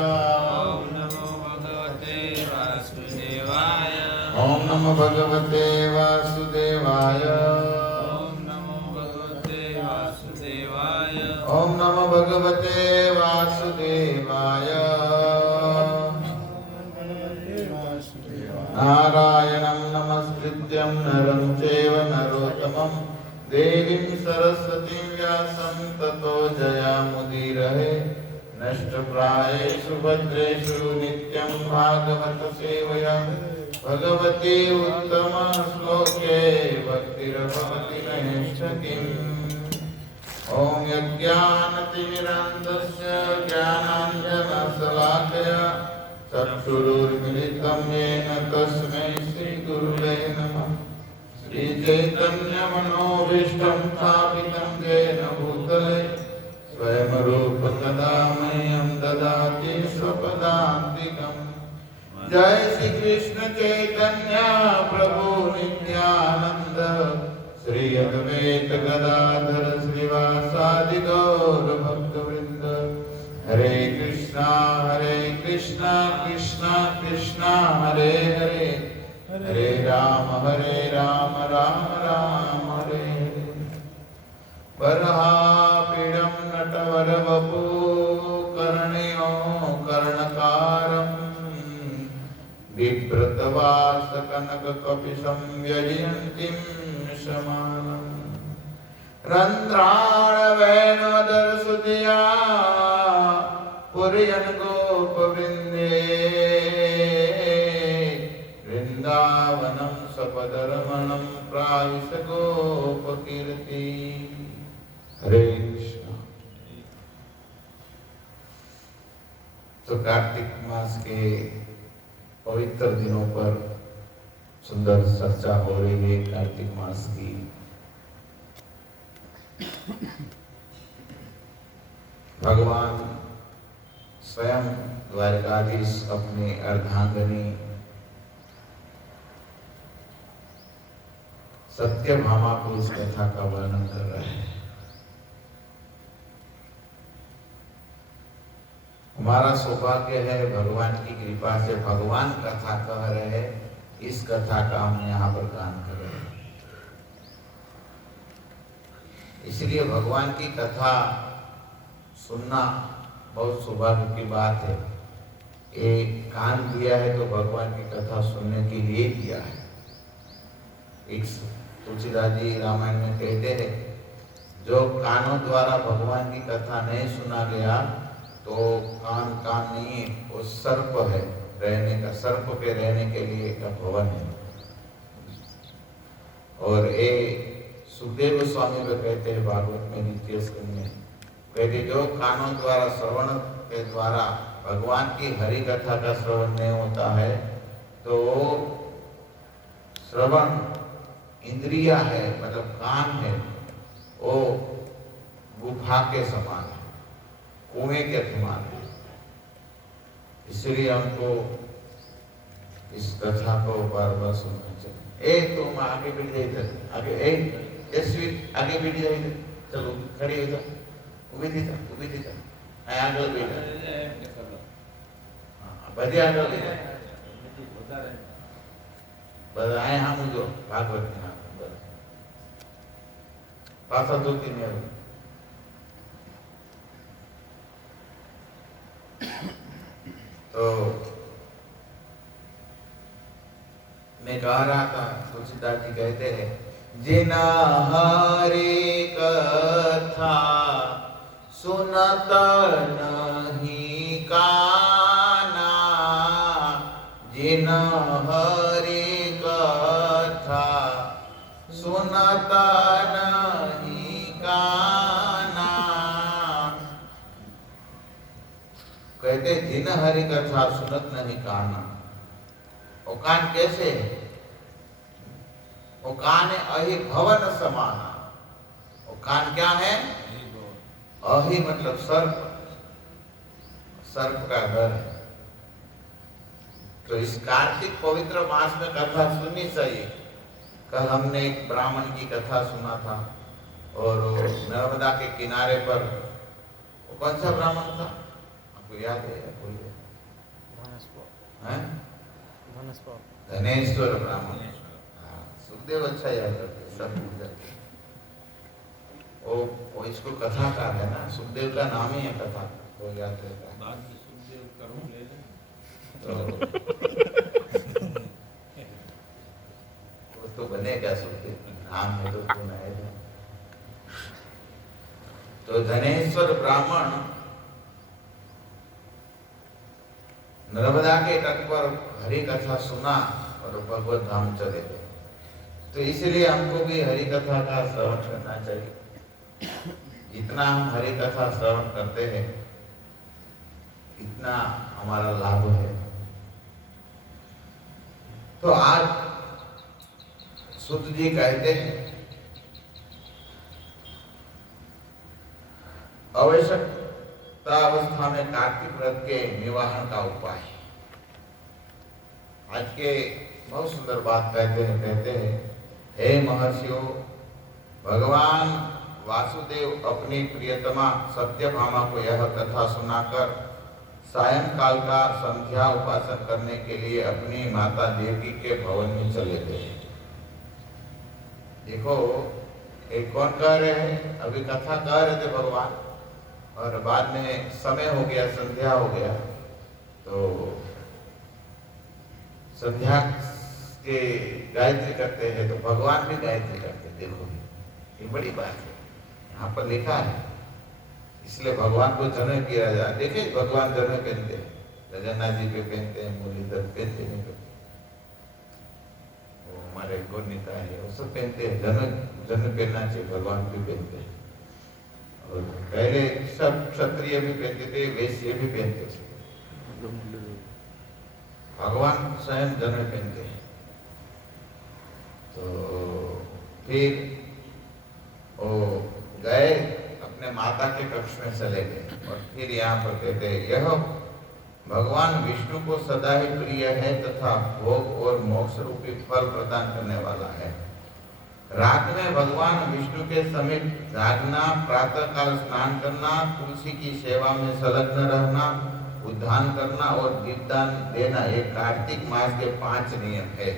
ओम नमो भगवते वासुदेवाय। ओम नमो भगवते वासुदेवाय। नारायणं नमस्कृत्यं नरं चैव नरोत्तमं देवीं सरस्वतीं व्यासं ततो जयामुदीरये। नष्टप्रायेषु भद्रेषु नित्यं भागवत सेवया भगवती उत्तम श्लोके भक्तिर्भवति नैष्ठिकीम्। ओम यज्ञानतिमिरान्धस्य ज्ञानाञ्जनशलाकया चक्षुरुन्मिलितं येन तस्मै श्रीगुरुवे नमः। श्रीचैतन्यमनोभीष्टं स्थापितं येन भूतले स्वयं रूप कदा मह्यं ददाति स्वपदान्तिकम्। जय श्री कृष्ण चैतन्य प्रभु नित्यानंद श्री अद्वैत गदाधर श्रीवासादि गौर भक्तवृंद। हरे कृष्णा कृष्णा कृष्णा हरे हरे, हरे राम राम राम हरे हरे। वरापीडं नटवरवपु कर्णयो कर्णकारम् बिभ्रतवासकनककपिशं व्यजयन्तीं शमानम्। रन्ध्राणवेणोदरसुधिया पुरयन् गोपवृन्दे वृन्दावनं सपदरमणं प्राविश गोपकीर्ति। हरे कृष्ण। तो कार्तिक मास के पवित्र दिनों पर सुंदर चर्चा हो रही है कार्तिक मास की। भगवान स्वयं द्वारकाधीश अपने अर्धांगिनी सत्यभामा को इस कथा का वर्णन कर रहे हैं। हमारा सौभाग्य है, भगवान की कृपा से भगवान कथा कह रहे हैं, इस कथा का हम यहाँ पर गान कर रहे हैं। इसलिए भगवान की कथा सुनना बहुत सौभाग्य की बात है। एक कान दिया है तो भगवान की कथा सुनने के लिए दिया है। एक तुलसीदास जी रामायण में कहते हैं, जो कानों द्वारा भगवान की कथा नहीं सुना गया तो कान नहीं है, वो सर्प है रहने का, सर्प पे रहने के लिए एक भवन है। और ये सुखदेव गोस्वामी पे कहते हैं भागवत में द्वितीय स्कंद में, कहते जो कानों द्वारा श्रवण के द्वारा भगवान की हरि कथा का श्रवण नहीं होता है तो श्रवण इंद्रिया है, मतलब कान है, वो गुफा के समान है, कुएं के समान है। इसलिए हमको इस कथा को बार बार सुनना चाहिए। तुम आगे बढ़ जाइए, आगे आगे बढ़ जाइए, चलो खड़ी हो जाओ, उभी थी आगे बैठा बधे आगे बताए हम जो भागवत के नाम पासा 2-3 तो मैं कह रहा था, तुलसीदास जी कहते हैं, जिना हरि कथा सुनत नहीं काना, जिना हरि कथा सुनत नहीं काना। कहते जिन हरि कथा सुनत नहीं काना। वो कान कैसे है? वो कान है अहि भवन समाना। वो कान क्या है? अहि मतलब सर्प, सर्प का घर है। तो इस कार्तिक पवित्र मास में कथा सुननी चाहिए। कल हमने एक ब्राह्मण की कथा सुना था और नर्मदा के किनारे पर, वो कौन सा ब्राह्मण था? आपको याद है या भूल गए? हैं? धनेश्वर धनेश्वर ब्राह्मण। हाँ, सुखदेव अच्छा याद रखते, सब भूल जाते। वो इसको कथाकार है ना, सुखदेव का नाम ही है कथा, तो याद रहता है। बाद में सुखदेव करुण ले लें। तो वो तो बनेगा सुखदेव, नाम है तो गुण आएगा। तो धनेश्वर ब्राह्मण नर्मदा के तट पर हरि कथा सुना और भगवत धाम चले गए। तो इसलिए हमको भी हरि कथा का श्रवण करना चाहिए। जितना हम हरि कथा श्रवण करते हैं इतना हमारा लाभ है। तो आज सुत जी कहते हैं आवश्यकतावस्था में कार्तिक व्रत के निवारण का उपाय। आज के बहुत सुंदर बात कहते हैं हे महर्षियों, भगवान वासुदेव अपनी प्रियतमा सत्यभामा को यह कथा सुनाकर सायंकाल का संध्या उपासना करने के लिए अपनी माता देवकी के भवन में चले गए। देखो एक कौन कह रहे हैं, अभी कथा कह रहे थे भगवान और बाद में समय हो गया, संध्या हो गया, तो संध्या के गायत्री करते हैं तो भगवान भी गायत्री करते हैं। देखो ये बड़ी बात है, यहाँ पर लिखा है। इसलिए भगवान को जनेऊ किया जाए। देखिए भगवान जनेऊ पहनते हैं, जगन्नाथ जी पे पहनते हैं, मुरलीधर पहनते नहीं पहनते, वो हमारे गौरनीता है वो सब पहनते हैं। जनेऊ पहनना चाहिए, भगवान भी पहनते हैं। और पहले सब क्षत्रिय भी पहनते थे, वैश्य भी पहनते थे, भगवान स्वयं जनेऊ पहनते हैं। तो फिर वो गए अपने माता के कक्ष में चले गए और फिर यहाँ पर कहते हैं यह भगवान विष्णु को सदा ही प्रिय है तथा भोग और मोक्ष रूपी फल प्रदान करने वाला है। रात में भगवान विष्णु के समीप जागना, प्रातः काल स्नान करना, तुलसी की सेवा में संलग्न रहना, उद्यान करना और दीपदान देना ये कार्तिक मास के 5 नियम है।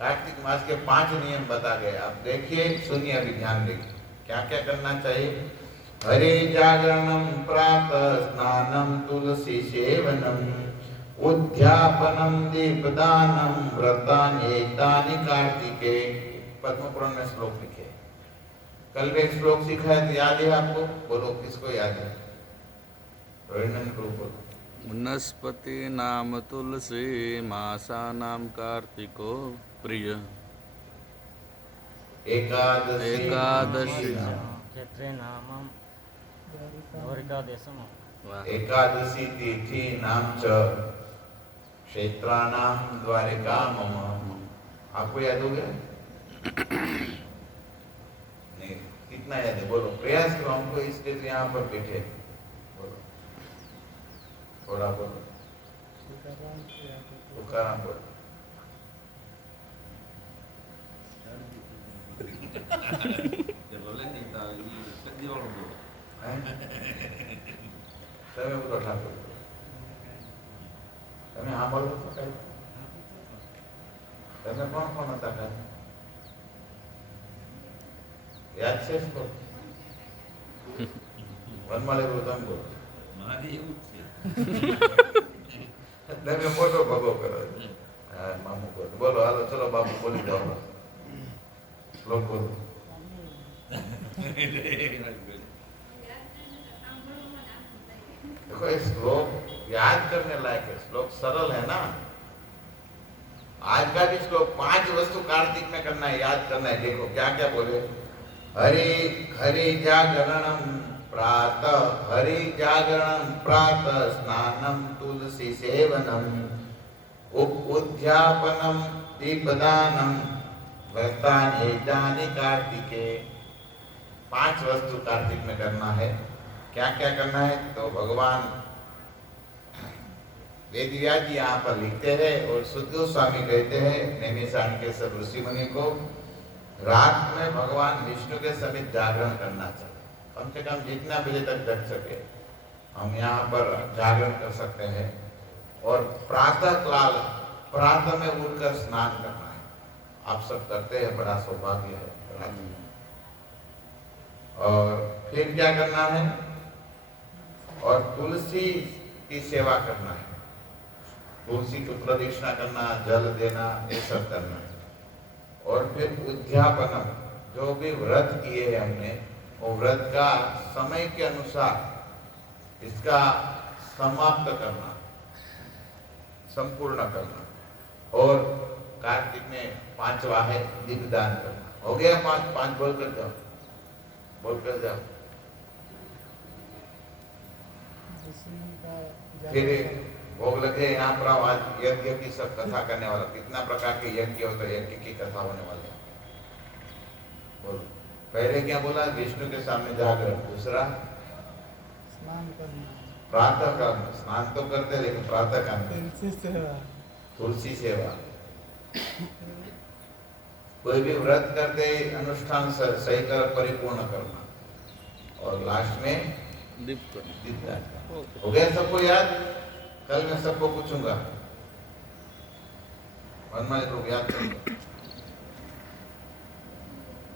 कार्तिक मास के 5 नियम बता गए। आप देखिए, सुनिए, अभी ध्यान देखिए क्या क्या करना चाहिए। हरि जागरणम, प्रातः स्नानम, तुलसी सेवनम, उद्यापनम, दीपदानम, व्रतानि एतानि कार्तिके। पद्म पुराण में श्लोक लिखे। कल भी एक श्लोक सीखा है, तो याद है आपको? बोलो किसको याद है? रोहिणन को बोलो। वनस्पति नाम तुलसी, मासा नाम कार्तिको प्रिय। एकादशी क्षेत्रे नामम द्वारिकादेशम। एकादशी तिथि नाम च क्षेत्राणाम द्वारिका मम। आपको याद हो गया? नहीं, कितना याद है? बोलो, प्रयास करो। हमको इसके लिए यहाँ पर बैठे, बोलो थोड़ा बोलो, तुकाराम बोलो। તમે બોલો ઠાકોર, તમે હા બોલો તો કઈ તમે કોણ હતા કાલે? યાદ છે શું? વનમાળે બોલો, તમે બોલો. મારે એવું જ છે. તમે મોટો ભગો કરો. હા, મામુ બોલો. બોલો, હાલો ચલો બાપુ બોલી જાઓ. શ્લોક બોલો. देखो ये श्लोक याद करने लायक है, श्लोक सरल है ना। आज का भी श्लोक 5 वस्तु कार्तिक में करना है, याद करना है। देखो क्या क्या बोले। हरि जागरणम प्रातः, हरि जागरणम प्रातः, स्नानम तुलसी सेवनम, उद्यापनम दीपदानम, व्रतानि एतानि कार्तिके। 5 वस्तु कार्तिक में करना है। क्या क्या करना है? तो भगवान वेदव्यास जी यहाँ पर लिखते हैं और सुखदेव स्वामी कहते हैं नैमिषारण्यकेश्वर ऋषि मुनि को रात में भगवान विष्णु के समीप जागरण करना चाहिए। कम से कम जितना बजे तक जग सके। हम यहाँ पर जागरण कर सकते हैं। और प्रातः काल प्रातः में उठकर स्नान करना है। आप सब करते हैं, बड़ा सौभाग्य है प्रातः। और फिर क्या करना है? और तुलसी की सेवा करना है। तुलसी की प्रदक्षिणा करना, जल देना, ये सब करना है। और फिर उद्यापन, जो भी व्रत किए हैं हमने, वो व्रत का समय के अनुसार इसका समाप्त करना, संपूर्ण करना। और कार्तिक में 5वां है दीपदान करना। हो गया 5 बोल कर जाओ, बोल कर जाओ। फिर भोग लगे यहाँ पर। आज यज्ञ की सब कथा करने वाला, कितना प्रकार के यज्ञ होते हैं, यज्ञ की कथा होने वाली है। बोलो, पहले क्या बोला? विष्णु के सामने जागरण। दूसरा स्नान करना, प्रातः काल में स्नान तो करते, लेकिन प्रातः काल में तुलसी सेवा। कोई भी व्रत करते अनुष्ठान सही कर परिपूर्ण करना। और लास्ट में दीपदान। हो गया सबको याद? कल मैं सबको पूछूंगा, मन को याद करूंगा।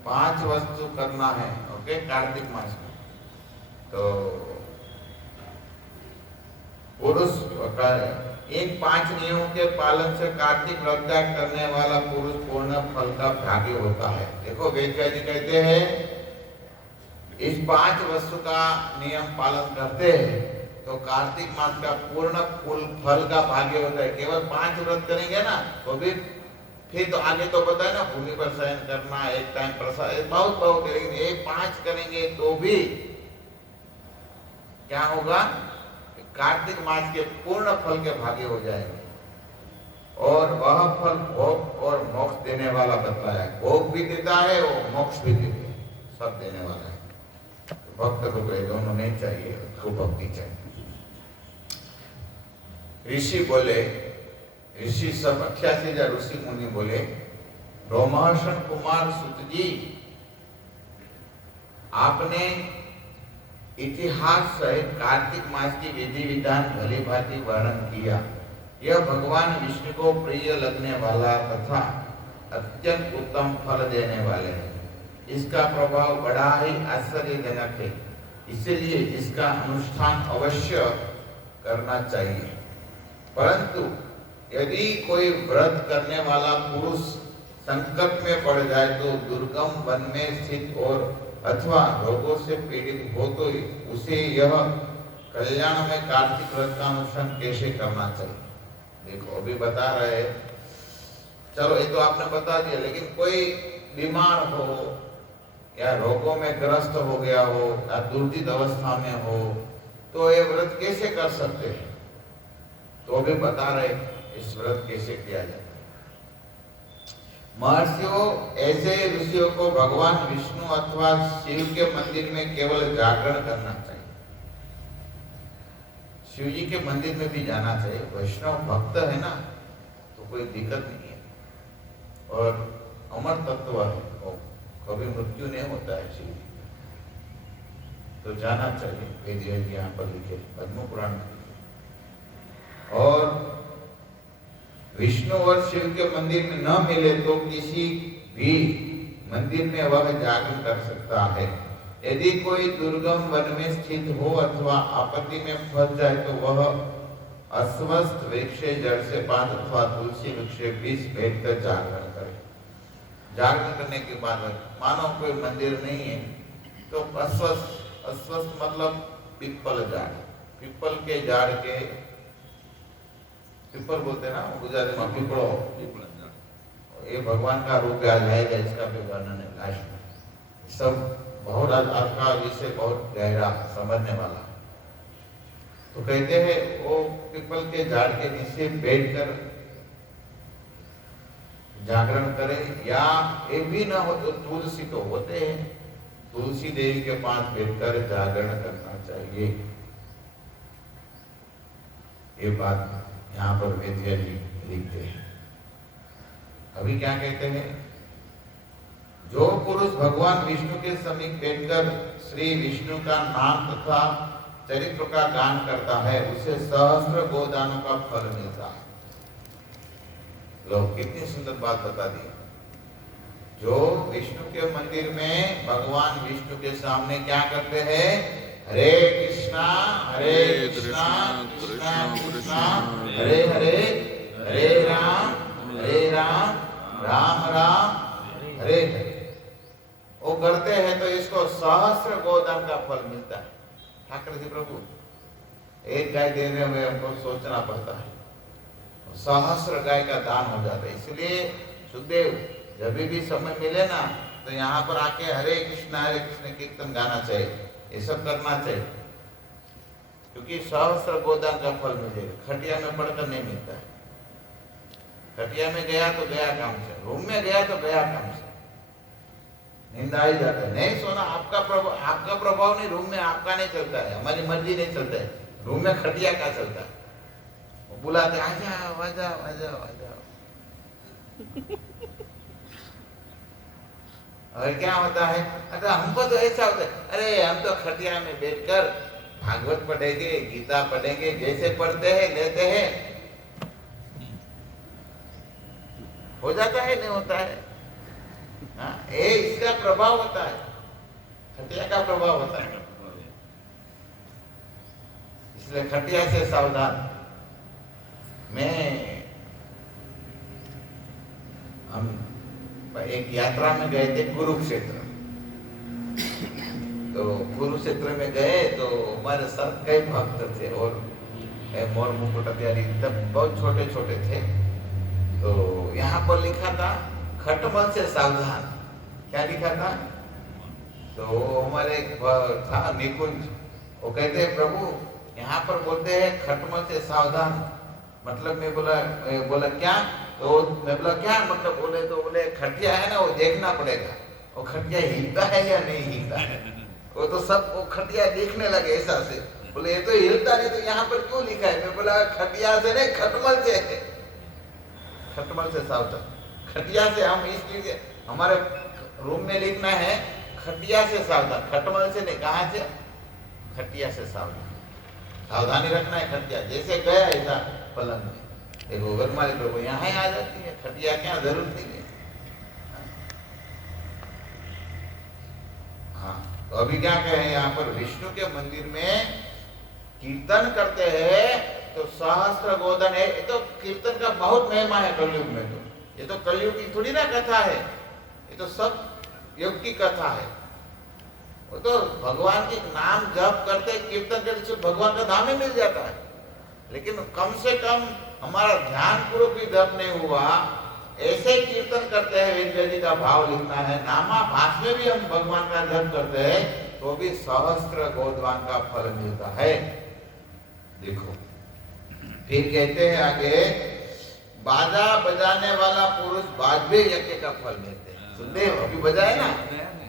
5 वस्तु करना है, ओके, कार्तिक मास में। तो पुरुष इन 5 नियमों के पालन से कार्तिक व्रत करने वाला पुरुष पूर्ण फल का भागी होता है। देखो वेद जी कहते हैं इस 5 वस्तु का नियम पालन करते हैं तो कार्तिक मास का पूर्ण फल का भाग्य होता है। केवल 5 व्रत करेंगे ना तो भी फिर तो आगे तो बताए ना, भूमि पर शयन करना, एक टाइम प्रसाद, बहुत लेकिन ये 5 करेंगे तो भी क्या होगा? कार्तिक मास के पूर्ण फल के भागी हो जाएंगे। और वह फल भोग और मोक्ष देने वाला बतलाया। भोग भी देता है और मोक्ष भी देता है, सब देने वाला है। भक्त को तो दोनों नहीं चाहिए, उसको भक्ति चाहिए। ऋषि बोले, ऋषि सब 88 ऋषि मुनि बोले, रोमहर्षण कुमार सुत जी, आपने इतिहास सहित कार्तिक मास की विधि विधान भली भांति वर्णन किया। यह भगवान विष्णु को प्रिय लगने वाला तथा अत्यंत उत्तम फल देने वाले हैं। इसका प्रभाव बड़ा ही आश्चर्यजनक है, इसलिए इसका अनुष्ठान अवश्य करना चाहिए। परंतु यदि कोई व्रत करने वाला पुरुष संकट में पड़ जाए तो दुर्गम वन में स्थित और अथवा रोगों से पीड़ित हो तो उसे यह कल्याण में कार्तिक व्रत का अनुष्ठान कैसे करना चाहिए? देखो अभी बता रहे, चलो ये तो आपने बता दिया, लेकिन कोई बीमार हो या रोगों में ग्रस्त हो गया हो या दुर्दित अवस्था में हो तो ये व्रत कैसे कर सकते हैं? तो भी बता रहे इस व्रत कैसे किया जाता है। महर्षियों, ऐसे ऋषियों को भगवान विष्णु अथवा शिव के मंदिर में केवल जागरण करना चाहिए। शिव जी के मंदिर में भी जाना चाहिए। वैष्णव भक्त है ना तो कोई दिक्कत नहीं है और अमर तत्व है, कभी मृत्यु नहीं होता है शिव जी, तो जाना चाहिए। वेद यहाँ पर लिखे, पद्म पुराण में। और विष्णु और शिव के मंदिर में न मिले तो किसी भी मंदिर में वह जागरण कर सकता है। यदि कोई दुर्गम वन में स्थित हो अथवा आपत्ति में फंस जाए तो वह अस्वस्थ वृक्ष जड़ से 5 अथवा तुलसी वृक्ष 20 बैठ कर जागरण करे। जागरण करने के बाद मानो कोई मंदिर नहीं है तो अस्वस्थ मतलब पिपल झाड़, पिपल के झाड़ के, पिपल बोलते हैं ना गुजराती में, पिपड़ो, ये भगवान का रूप आ जाएगा। इसका भी वर्णन है लास्ट में। सब बहुत आपका विषय बहुत गहरा समझने वाला। तो कहते हैं वो पिपल के झाड़ के नीचे बैठकर जागरण करे, या ये भी ना हो तो तुलसी तो होते हैं, तुलसी देवी के पास बैठकर जागरण करना चाहिए। ये बात यहाँ पर वेदिया जी लिखते हैं। अभी क्या कहते हैं? जो पुरुष भगवान विष्णु के समीप बैठकर श्री विष्णु का नाम तथा चरित्र का गान करता है उसे सहस्त्र गोदानों का फल मिलता है। लोग कितनी सुंदर बात बता दी। जो विष्णु के मंदिर में भगवान विष्णु के सामने क्या करते हैं, हरे कृष्णा कृष्णा कृष्णा हरे हरे, हरे राम राम राम हरे हरे, वो करते हैं तो इसको सहस्त्र गोदान का फल मिलता है। ठाकुर जी प्रभु एक गाय देने में हमको सोचना पड़ता है, सहस्त्र गाय का दान हो जाता है। इसलिए सुखदेव जब भी समय मिले ना तो यहाँ पर आके हरे कृष्ण कीर्तन गाना चाहिए, ये सब करना चाहिए, क्योंकि सहस्त्र गोदान का फल मिलेगा। खटिया में पढ़कर नहीं मिलता है। खटिया में गया तो गया काम से, रूम में गया तो गया काम से, नींद आ ही जाता है। नहीं सोना, आपका प्रभाव नहीं, रूम में आपका नहीं चलता है, हमारी मर्जी नहीं चलता है, रूम में खटिया का चलता है। वो बुलाते आ जाओ आ जाओ आ जाओ आ जाओ। और क्या होता है, अरे हमको तो ऐसा होता है, अरे हम तो खटिया में बैठकर भागवत पढ़ेंगे, गीता पढ़ेंगे, जैसे पढ़ते हैं लेते हैं, हो जाता है नहीं होता है। हाँ, ये इसका प्रभाव होता है, खटिया का प्रभाव होता है। इसलिए खटिया से सावधान। हम एक यात्रा में गए थे कुरुक्षेत्र। तो कुरुक्षेत्र में गए तो हमारे साथ कई भक्त थे और मोर मुकुट इत्यादि, तब बहुत छोटे छोटे थे। तो यहाँ पर लिखा था खटमल से सावधान। क्या लिखा था? तो हमारे एक था निकुंज, वो कहते हैं प्रभु यहाँ पर बोलते हैं खटमल से सावधान, मतलब मैं बोला क्या? तो मैं बोला क्या मतलब? बोले खटिया है ना, वो देखना पड़ेगा वो खटिया हिलता है या नहीं हिलता है। वो तो सब वो खटिया देखने लगे ऐसा से, बोले ये तो हिलता नहीं, तो यहाँ पर क्यों लिखा है? मैं बोला खटिया से नहीं, खटमल से है, खटमल से सावधान। खटिया से हम इस चीज हमारे रूम में लिखना है, खटिया से सावधान, खटमल से नहीं। कहाँ से? खटिया से सावधान, सावधानी रखना है। खटिया जैसे गया ऐसा पलंग में, देखो घर मालिक लोग यहाँ ही आ जाती है, खटिया क्या जरूरत नहीं है। हाँ, तो अभी क्या कहे यहाँ पर, विष्णु के मंदिर में कीर्तन करते हैं तो सहस्त्र गोदन है। ये तो कीर्तन का बहुत महिमा है कलयुग में। तो ये तो कलयुग की थोड़ी ना कथा है, ये तो सब युग की कथा है। वो तो भगवान के नाम जप करते कीर्तन करते तो भगवान का धाम ही मिल जाता है। लेकिन कम से कम हमारा ध्यान पूर्वक भी जप नहीं हुआ, ऐसे कीर्तन करते हैं, वेद वेदी का भाव लिखना है, नामा भाष में भी हम भगवान का जप करते हैं तो भी सहस्त्र गोदान का फल मिलता है। देखो फिर कहते हैं आगे, बाजा बजाने वाला पुरुष बाजबे यज्ञ का फल मिलते हैं। सुनते हो अभी बजाए ना,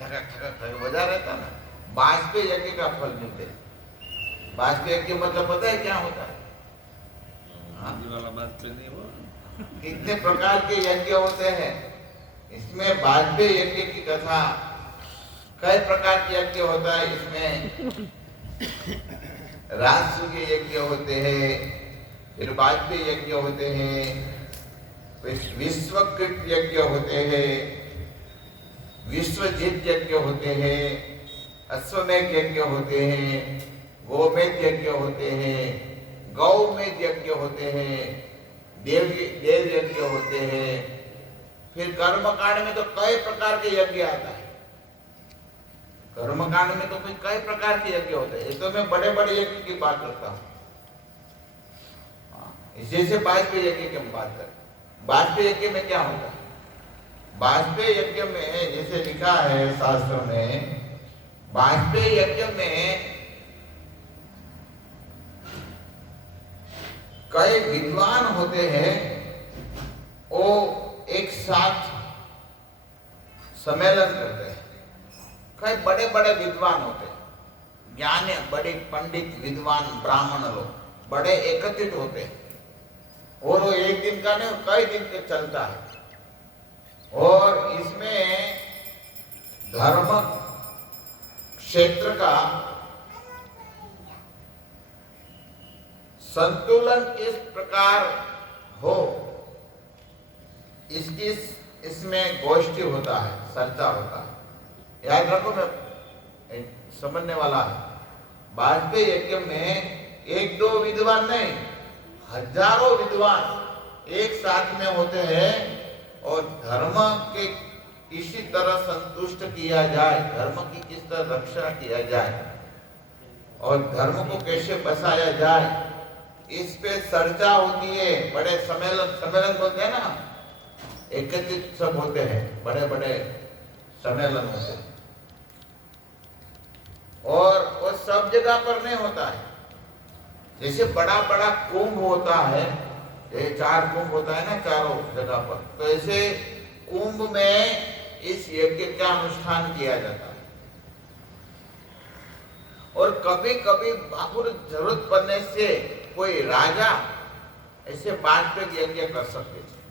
ठक ठक ठक बजा रहता ना, बाजबे यज्ञ का फल मिलते हैं। बाजबे यज्ञ मतलब पता है क्या होता है? कितने प्रकार के यज्ञ होते हैं इसमें। बाजबे यज्ञ की कथा, कई प्रकार के यज्ञ होता है इसमें। राजसूय यज्ञ होते हैं, फिर बाजबे यज्ञ होते हैं, विश्वकृत यज्ञ होते हैं, विश्वजित यज्ञ होते हैं, अश्वमेध यज्ञ होते हैं, गोमेध यज्ञ होते हैं, गौमेध यज्ञ होते हैं, देव यज्ञ होते हैं। फिर कर्मकांड में तो कई प्रकार के यज्ञ आता है। कर्मकांड में तो कई प्रकार के यज्ञ होते हैं। ये तो मैं बड़े बड़े यज्ञ की बात करता हूँ। जैसे बाजपेयी यज्ञ की हम बात करें, बाजपेयी यज्ञ में क्या होता है? बाजपेयी यज्ञ में जैसे लिखा है शास्त्र में, बाजपेयी यज्ञ में कई विद्वान होते हैं, वो एक साथ सम्मेलन करते हैं। कई बड़े बड़े विद्वान होते हैं, ज्ञानी बड़े पंडित विद्वान ब्राह्मण लोग बड़े एकत्रित होते हैं, और वो एक दिन का नहीं कई दिन का चलता है। और इसमें धर्म क्षेत्र का संतुलन किस प्रकार हो, इसकी इसमें गोष्ठी होता है, चर्चा होता है। याद रखो, मैं समझने वाला है। वाजपेयी यज्ञ में एक दो विद्वान नहीं, हजारों विद्वान एक साथ में होते हैं और धर्म के किसी तरह संतुष्ट किया जाए, धर्म की किस तरह रक्षा किया जाए और धर्म को कैसे बसाया जाए, इस पे चर्चा होती है। बड़े सम्मेलन बोलते हैं ना, एकत्रित सब होते हैं, बड़े बड़े सम्मेलन होते हैं। और वो सब जगह पर नहीं होता है। जैसे बड़ा बड़ा कुंभ होता है, ये 4 कुंभ होता है ना चारों जगह पर, तो ऐसे कुंभ में इस यज्ञ का अनुष्ठान किया जाता है। और कभी कभी बहुत जरूरत पड़ने से कोई राजा ऐसे वाजपेयी यज्ञ कर सकते थे।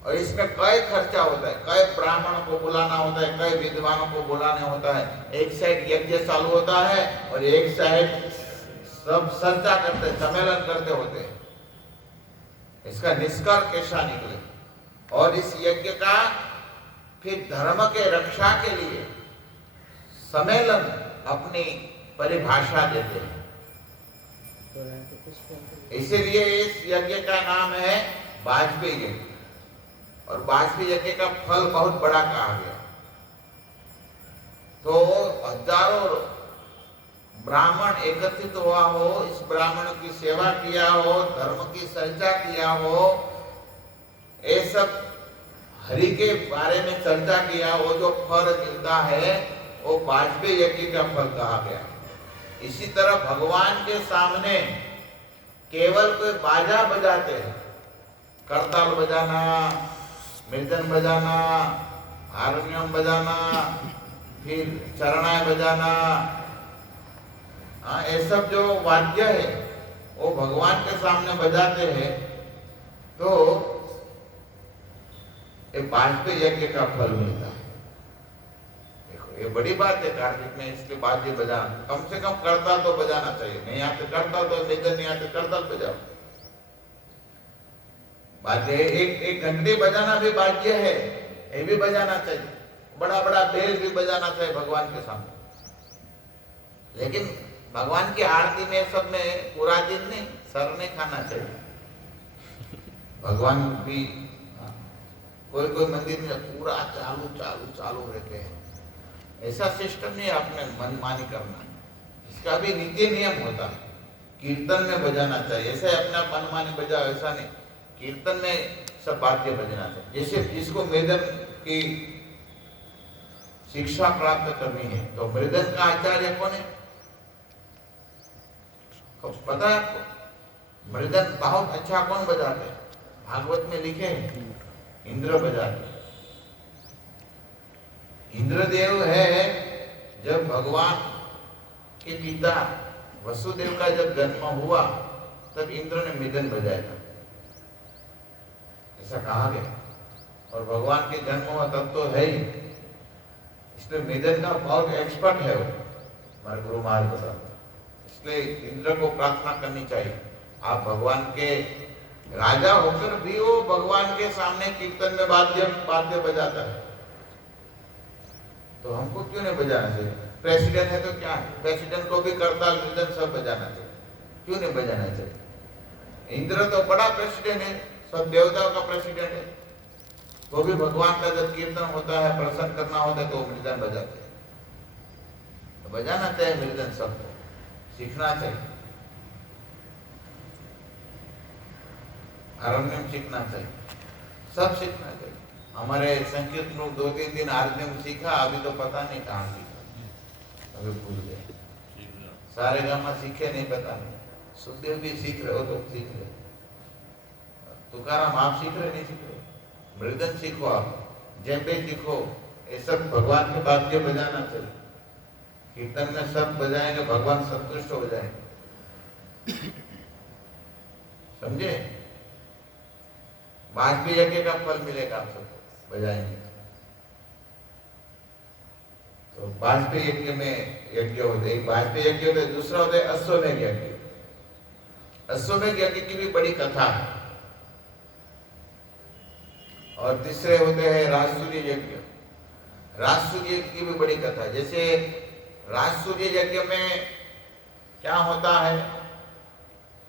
और इसमें कई खर्चा होता है, कई ब्राह्मण को बुलाना होता है, कई विद्वानों को बुलाना होता है। एक साइड यज्ञ चालू होता है और एक साइड सब चर्चा करते, सम्मेलन करते होते हैं, इसका निष्कर्ष कैसा निकले। और इस यज्ञ का फिर धर्म के रक्षा के लिए सम्मेलन अपनी परिभाषा देते हैं। इसीलिए इस यज्ञ का नाम है वाजपेयी यज्ञ। और वाजपेयी यज्ञ का फल बहुत बड़ा कहा गया। तो हजारों ब्राह्मण एकत्रित हुआ हो, इस ब्राह्मण की सेवा किया हो, धर्म की चर्चा किया हो, ये सब हरि के बारे में चर्चा किया हो, जो फल मिलता है वो वाजपेयी यज्ञ का फल कहा गया। इसी तरह भगवान के सामने केवल कोई बाजा बजाते हैं, करताल बजाना, मृदंग बजाना, हारमोनियम बजाना, फिर चरणाएं बजाना, ये सब जो वाद्य है वो भगवान के सामने बजाते हैं, तो ये वाजपेयी यज्ञ का फल मिलता है। देखो ये बड़ी बात है कार्तिक में, इसके वाद्य बजाना, कम से कम करताल तो बजाना चाहिए। नहीं आते करताल तो मृदंग, नहीं आते करताल बजाओ। वाद्य एक घंटी बजाना भी वाद्य है, ये भी बजाना चाहिए। बड़ा बड़ा बेल भी बजाना चाहिए भगवान के सामने। लेकिन भगवान की आरती में सब में पूरा दिन नहीं, सर नहीं खाना चाहिए। भगवान भी कोई कोई मंदिर में पूरा चालू चालू चालू रहते हैं, ऐसा सिस्टम नहीं अपने मनमानी करना। इसका भी नीति नियम होता है। कीर्तन में बजाना चाहिए, ऐसे अपना मनमानी बजाओ ऐसा नहीं। कीर्तन में सब वाद्य बजना चाहिए। जैसे जिसको मृदंग की शिक्षा प्राप्त करनी है तो मृदंग का आचार्य कौन है, पता है आपको? मृदंग बहुत अच्छा कौन बजाते हैं? भागवत में लिखे हैं, इंद्र बजाते। इंद्रदेव है, जब भगवान के पिता वसुदेव का जब जन्म हुआ तब इंद्र ने मृदंग बजाया था, ऐसा कहा गया। और भगवान के जन्म हुआ तब तो है ही, इसलिए मृदंग का बहुत एक्सपर्ट है वो, हमारे गुरु महाराज बताते। इसलिए इंद्र को प्रार्थना करनी चाहिए। आप भगवान के राजा होकर भी वो भगवान के सामने कीर्तन में वाद्य बजाता है, तो हमको क्यों नहीं बजाना चाहिए? प्रेसिडेंट है तो क्या है, प्रेसिडेंट को भी करताल मृदंग सब बजाना चाहिए, क्यों नहीं बजाना चाहिए? इंद्र तो बड़ा प्रेसिडेंट है, सब देवताओं का प्रेसिडेंट है, वो भी भगवान का जब कीर्तन होता है, प्रसन्न करना होता है तो मृदंग बजाते हैं। तो बजाना चाहिए मृदंग, सबको सीखना चाहिए, हारमोनियम सीखना चाहिए, सब सीखना चाहिए। हमारे संकीर्तन लोग 2-3 दिन हारमोनियम सीखा, अभी तो पता नहीं कहाँ सीखा, अभी भूल गए। सारे गामा सीखे नहीं, पता नहीं। सुखदेव भी सीख रहे हो तो सीख रहे, तुकाराम आप सीख रहे नहीं सीख रहे? मृदंग सीखो, आप जेबे सीखो, ये सब भगवान के वाद्य बजाना चाहिए। कीर्तन में सब बजाएंगे, भगवान संतुष्ट हो जाएंगे, समझे? वाजपेयी यज्ञ का फल मिलेगा आप सबको, बजाएंगे तो। वाजपेयी यज्ञ में यज्ञ होते, एक वाजपेयी यज्ञ होते, दूसरा होता है अश्वमेध यज्ञ। अश्वमेध यज्ञ की भी बड़ी कथा है। और तीसरे होते हैं राजसूय यज्ञ। राजसूय यज्ञ की भी बड़ी कथा है। जैसे राजसूय यज्ञ में क्या होता है,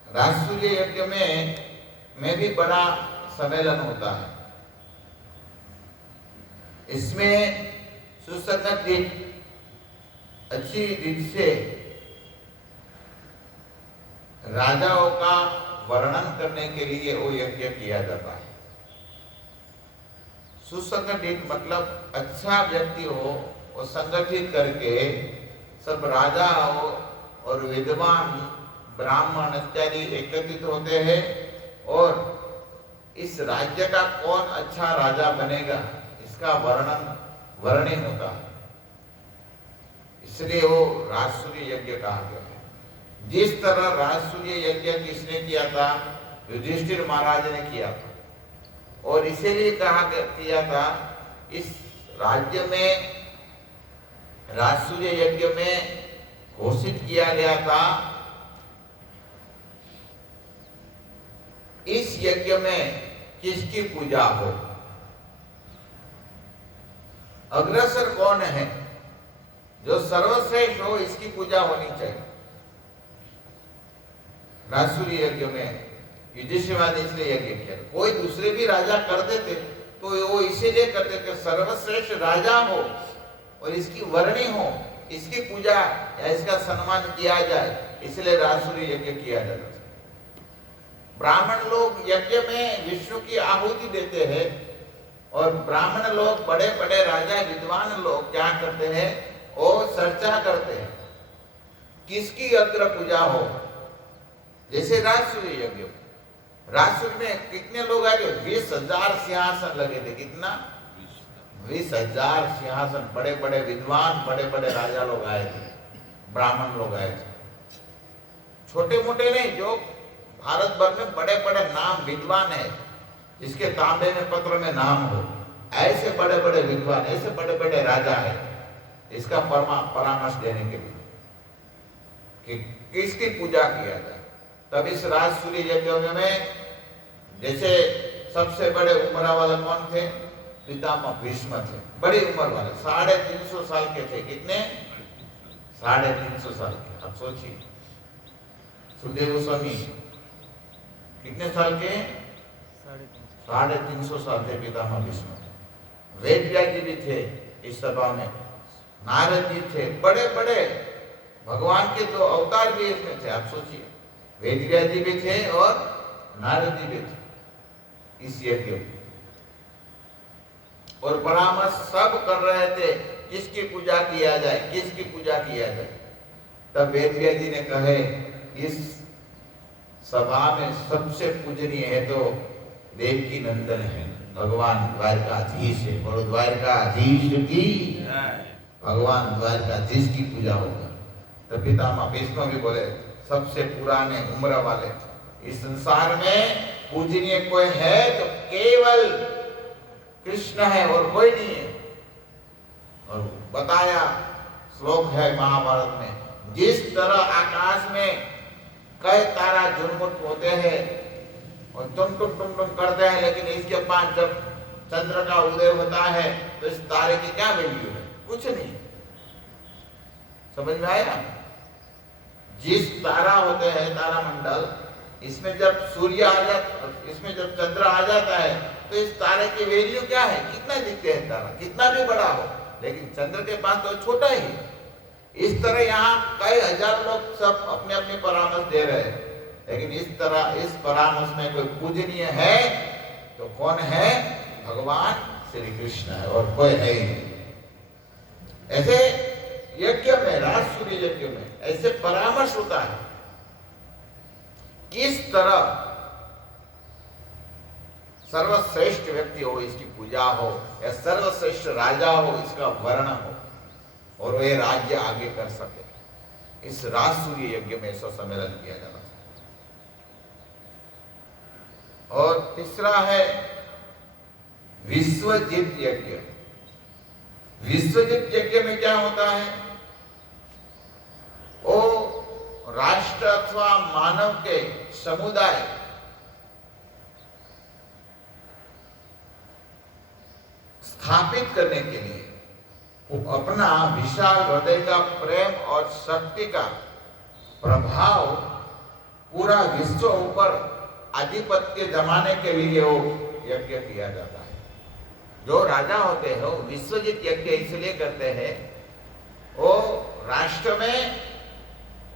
राजसूय यज्ञ में भी बड़ा सम्मेलन होता है। इसमें सुसंगत अच्छी रीत से राजाओं का वर्णन करने के लिए वो यज्ञ किया जाता है। सुसंगठित मतलब अच्छा व्यक्ति हो, वो संगठित करके सब राजा हो और विद्वान ब्राह्मण इत्यादि एकत्रित होते हैं और इस राज्य का कौन अच्छा राजा बनेगा इसका वर्णन होता है। इसलिए वो राजसूय यज्ञ कहा गया है। जिस तरह राजसूय यज्ञ किसने किया था, युधिष्ठिर महाराज ने किया था। और इसीलिए किया था, इस राज्य में राजसूय यज्ञ में घोषित किया गया था, इस यज्ञ में किसकी पूजा हो, अग्रसर कौन है, जो सर्वश्रेष्ठ हो इसकी पूजा होनी चाहिए। राजसूय यज्ञ में युधिष्ठिर ने इसलिए यज्ञ किया। कोई दूसरे भी राजा कर देते तो वो इसीलिए करते कि सर्वश्रेष्ठ राजा हो और इसकी वर्णी हो, इसकी पूजा या इसका सम्मान किया जाए, इसलिए राजसूय यज्ञ किया जाता है। ब्राह्मण लोग यज्ञ में विष्णु की आहुति देते हैं और ब्राह्मण लोग, बड़े बड़े राजा विद्वान लोग क्या करते हैं, वो चर्चा करते हैं किसकी अग्र पूजा हो। जैसे राजसूय यज्ञ, राजसूय में कितने लोग आए थे, 20,000 सिंहासन लगे थे। कितना? 20,000 सिंहासन। बड़े बड़े विद्वान, बड़े बड़े राजा लोग आए थे, ब्राह्मण लोग आए थे, छोटे मोटे नहीं, जो भारत भर में बड़े बड़े नाम विद्वान है, जिसके तांबे में पत्र में नाम हो, ऐसे बड़े बड़े विद्वान, ऐसे बड़े बड़े राजा है, इसका परामर्श देने के लिए कि किसकी पूजा किया जाए। तब इस राजसूय यज्ञ में जैसे सबसे बड़े उम्र वाले कौन थे, पितामह भीष्म थे, बड़ी उम्र वाले, 350 साल के थे। कितने? 350 साल के। अब सोचिए, सुखदेव गोस्वामी कितने साल के? 350 साल थे पितामह भीष्म। वेदव्यास जी भी थे इस सभा में, नारद जी थे, बड़े बड़े भगवान के 2 अवतार भी इसमें थे। आप सोचिए, वेदव्यास जी भी थे और नारद जी भी थे इस यज्ञ में, और परामर्श सब कर रहे थे किसकी पूजा किया जाए, किसकी पूजा किया जाए। तब वेदव्यास जी ने कहे, इस सभा में सबसे पूजनीय है तो देवकी नंदन है, भगवान द्वारकाधीश है, और द्वारकाधीश की, भगवान द्वारकाधीश की पूजा होगा। तो पितामह भीष्म भी बोले, सबसे पुराने उम्र वाले, इस संसार में पूजनीय कोई है तो केवल कृष्ण है और कोई नहीं है। और बताया, श्लोक है महाभारत में, जिस तरह आकाश में कई तारा झुरमुट होते हैं और टुम टुम टुम टुम करते हैं, लेकिन इसके पास जब चंद्र का उदय होता है तो इस तारे की क्या वैल्यू है? कुछ नहीं। समझ में आया? जिस तारा होते हैं तारा मंडल, इसमें जब सूर्य आ जाता, इसमें जब चंद्र आ जाता है तो इस तारे की वैल्यू क्या है? कितना दिखते हैं तारा, कितना भी बड़ा हो, लेकिन चंद्र के पास तो छोटा ही। इस तरह यहाँ कई हजार लोग सब अपने अपने परामर्श दे रहे हैं, लेकिन इस तरह इस परामर्श में कोई पूजनीय है तो कौन है? भगवान श्री कृष्ण है और कोई है ही नहीं। ऐसे यज्ञ में, राजसूय यज्ञ में ऐसे परामर्श होता है किस तरह सर्वश्रेष्ठ व्यक्ति हो इसकी पूजा हो, या सर्वश्रेष्ठ राजा हो इसका वर्ण हो, और वे राज्य आगे कर सके। इस राजसूय यज्ञ में ऐसा सम्मेलन किया जाता है। और तीसरा है विश्वजित यज्ञ। विश्वजित यज्ञ में क्या होता है? वो राष्ट्र अथवा मानव के समुदाय स्थापित करने के लिए वो अपना विशाल हृदय का प्रेम और शक्ति का प्रभाव पूरा विश्व ऊपर आधिपत्य जमाने के लिए वो यज्ञ किया जाता है। जो राजा होते हैं वो विश्वजित यज्ञ इसलिए करते हैं, वो राष्ट्र में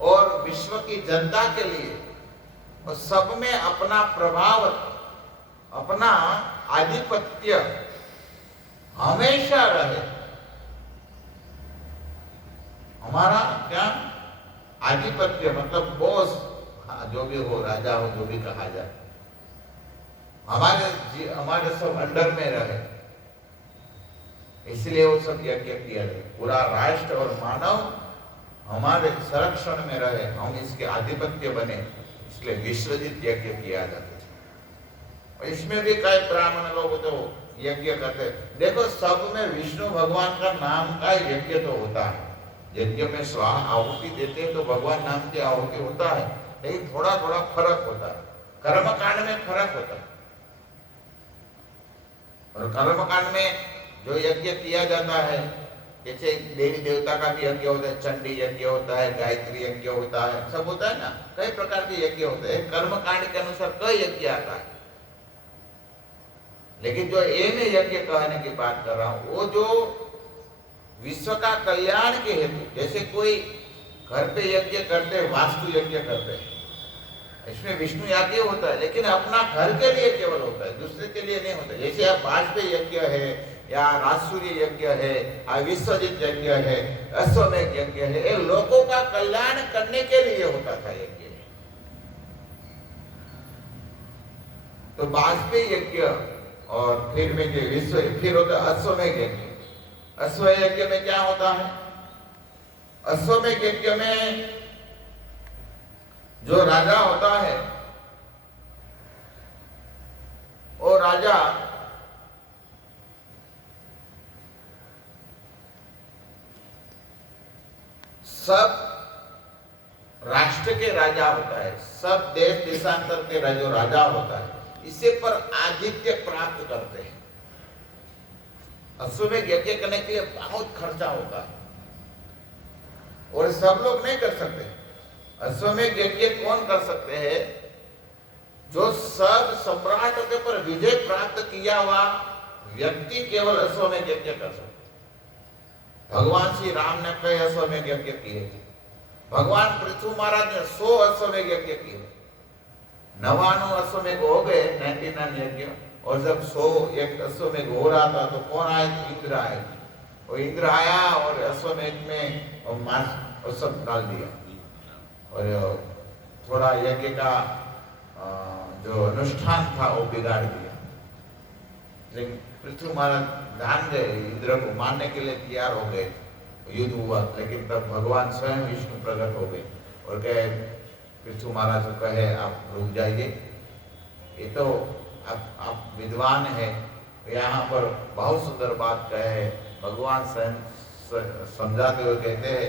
और विश्व की जनता के लिए और सब में अपना प्रभाव, अपना आधिपत्य हमेशा रहे। हमारा क्या आधिपत्य मतलब बॉस, जो भी हो, राजा हो, जो भी कहा जाए, हमारे सब अंडर में रहे, इसलिए वो सब यज्ञ किया जाए। पूरा राष्ट्र और मानव हमारे संरक्षण में रहे, हम इसके आधिपत्य बने, इसलिए विश्वजित यज्ञ किया जाता है। और इसमें भी कई ब्राह्मण लोग तो यज्ञ करते। देखो, सब में विष्णु भगवान का नाम का यज्ञ तो होता है। यज्ञ में स्वाहा आहुति देते हैं तो भगवान नाम की आहुति होता है, लेकिन थोड़ा थोड़ा फर्क होता है। कर्मकांड में फर्क होता है। और कर्मकांड में जो यज्ञ किया जाता है, जैसे देवी देवता का भी यज्ञ होता है, चंडी यज्ञ होता है, गायत्री यज्ञ होता है, सब होता है ना, कई प्रकार के यज्ञ होते हैं। कर्मकांड के अनुसार कई यज्ञ आता है। लेकिन जो ये मैं यज्ञ कहने की बात कर रहा हूं, वो जो विश्व का कल्याण के हेतु, जैसे कोई घर पे यज्ञ करते, वास्तु यज्ञ करते हैं, इसमें विष्णु यज्ञ होता है, लेकिन अपना घर के लिए केवल होता है, दूसरे के लिए नहीं होता। जैसे आप वाजपेयी यज्ञ है, या राजसूर्य यज्ञ है, या विश्वजित यज्ञ है, अश्वमेध यज्ञ है, ये लोगों का कल्याण करने के लिए होता था यज्ञ। तो वाजपेयी यज्ञ और फिर में जो विश्व, फिर होता है अश्वमेध यज्ञ। अश्वमेध यज्ञ में क्या होता है? अश्वमेध यज्ञ में जो राजा होता है, वो राजा सब राष्ट्र के राजा होता है, सब देश देशांतर के जो राजा होता है, इसे पर आधिपत्य प्राप्त करते हैं। अश्वमेध यज्ञ करने के लिए बहुत खर्चा होता है और सब लोग नहीं कर सकते। अश्वमेध यज्ञ कौन कर सकते हैं? जो सब सम्राटों के पर विजय प्राप्त किया हुआ व्यक्ति केवल अश्वमेध यज्ञ कर सकते। भगवान श्री राम ने कई अश्वमेध यज्ञ किए थे। भगवान पृथु महाराज ने 100 अश्वमेध यज्ञ किए। 99 अश्वमेध हो गए, 99 यज्ञ, और जब 101 अश्वमेध हो रहा था तो कौन आए? इंद्र आए। और इंद्र आया और अश्वमेध में और सब डाल दिया और थोड़ा यज्ञ का जो अनुष्ठान था वो बिगाड़ दिया। लेकिन पृथु महाराज जान गए, इंद्र को मारने के लिए तैयार हो गए, युद्ध हुआ। लेकिन तब भगवान स्वयं विष्णु प्रकट हो गए और कहे, पृथु महाराज को कहे आप रुक जाइए, ये तो आप विद्वान है, यहाँ पर बहुत सुंदर बात कहे। भगवान स्वयं समझाते हुए कहते हैं,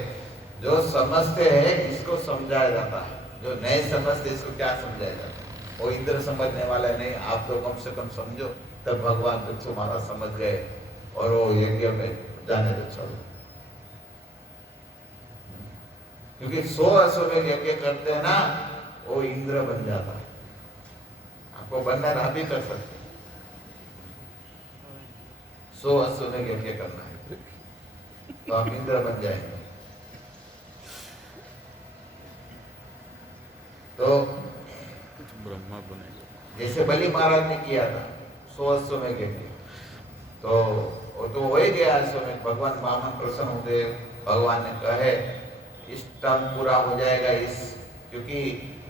जो समझते हैं इसको समझाया जाता है, जो नहीं समझते इसको क्या समझाया जाता है। वो इंद्र समझने वाला नहीं, आप तो कम से कम समझो। तब भगवान पृथु महाराज समझ गए और वो यज्ञ में जाने दो, चलो। क्योंकि 100 अश्वमेध यज्ञ करते हैं ना, वो इंद्र बन जाता है। आपको बनना है, आप भी कर सकते। 100 अश्वमेध यज्ञ करना है तो आप इंद्र बन जाएंगे। तो ब्रह्मा बनेगा। जैसे बलि महाराज ने किया था 100 अश्वमेध यज्ञ, तो वो तो हो ही गया अश्वमेध। भगवान वामन प्रसन्न हो गए। भगवान ने कहे इस टर्म पूरा हो जाएगा, इस क्योंकि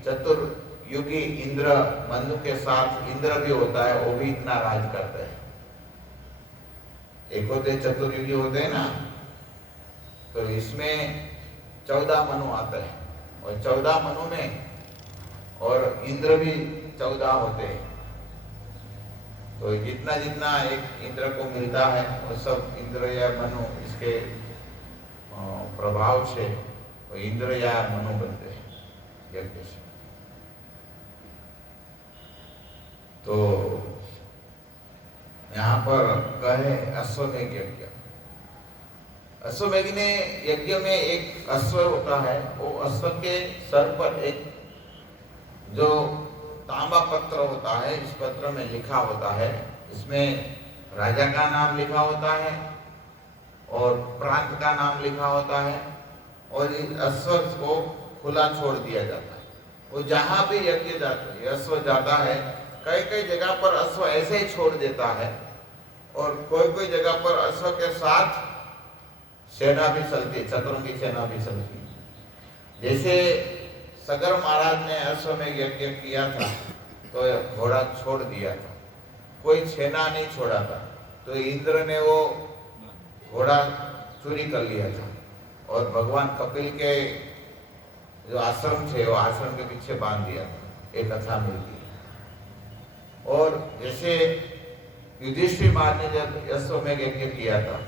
चतुर्युगी इंद्र मनु के साथ इंद्र भी होता है, वो भी इतना राज करते हैं। एक होते चतुर्युगी होते हैं ना, तो इसमें 14 मनु आते हैं और 14 मनु में और इंद्र भी 14 होते हैं। तो जितना जितना एक इंद्र को मिलता है वो सब इंद्र या मनु इसके प्रभाव से वो इंद्र या मनु बनते हैं। यज्ञ से। तो यहाँ पर कहे अश्वमेघ यज्ञ। अश्वमेघ ने यज्ञ में एक अश्व होता है, वो अश्व के सर पर एक जो तांबा पत्र होता है, इस पत्र में लिखा होता है, इसमें राजा का नाम लिखा होता है और प्रांत का नाम लिखा होता है, और इस अश्व को खुला छोड़ दिया जाता है। वो जहां भी यज्ञ जाता अश्व जाता है, कई कई जगह पर अश्व ऐसे ही छोड़ देता है, और कोई कोई जगह पर अश्व के साथ सेना भी चलती, चतुरंगी सेना भी चलती। जैसे सगर महाराज ने अश्वमेघ यज्ञ किया था तो घोड़ा छोड़ दिया था, कोई सेना नहीं छोड़ा था, तो इंद्र ने वो घोड़ा चोरी कर लिया था और भगवान कपिल के जो आश्रम थे वो आश्रम के पीछे बांध दिया था। एक कथा मिलती है। और जैसे युधिष्ठिर महाराज ने जब अश्वमेघ यज्ञ किया था,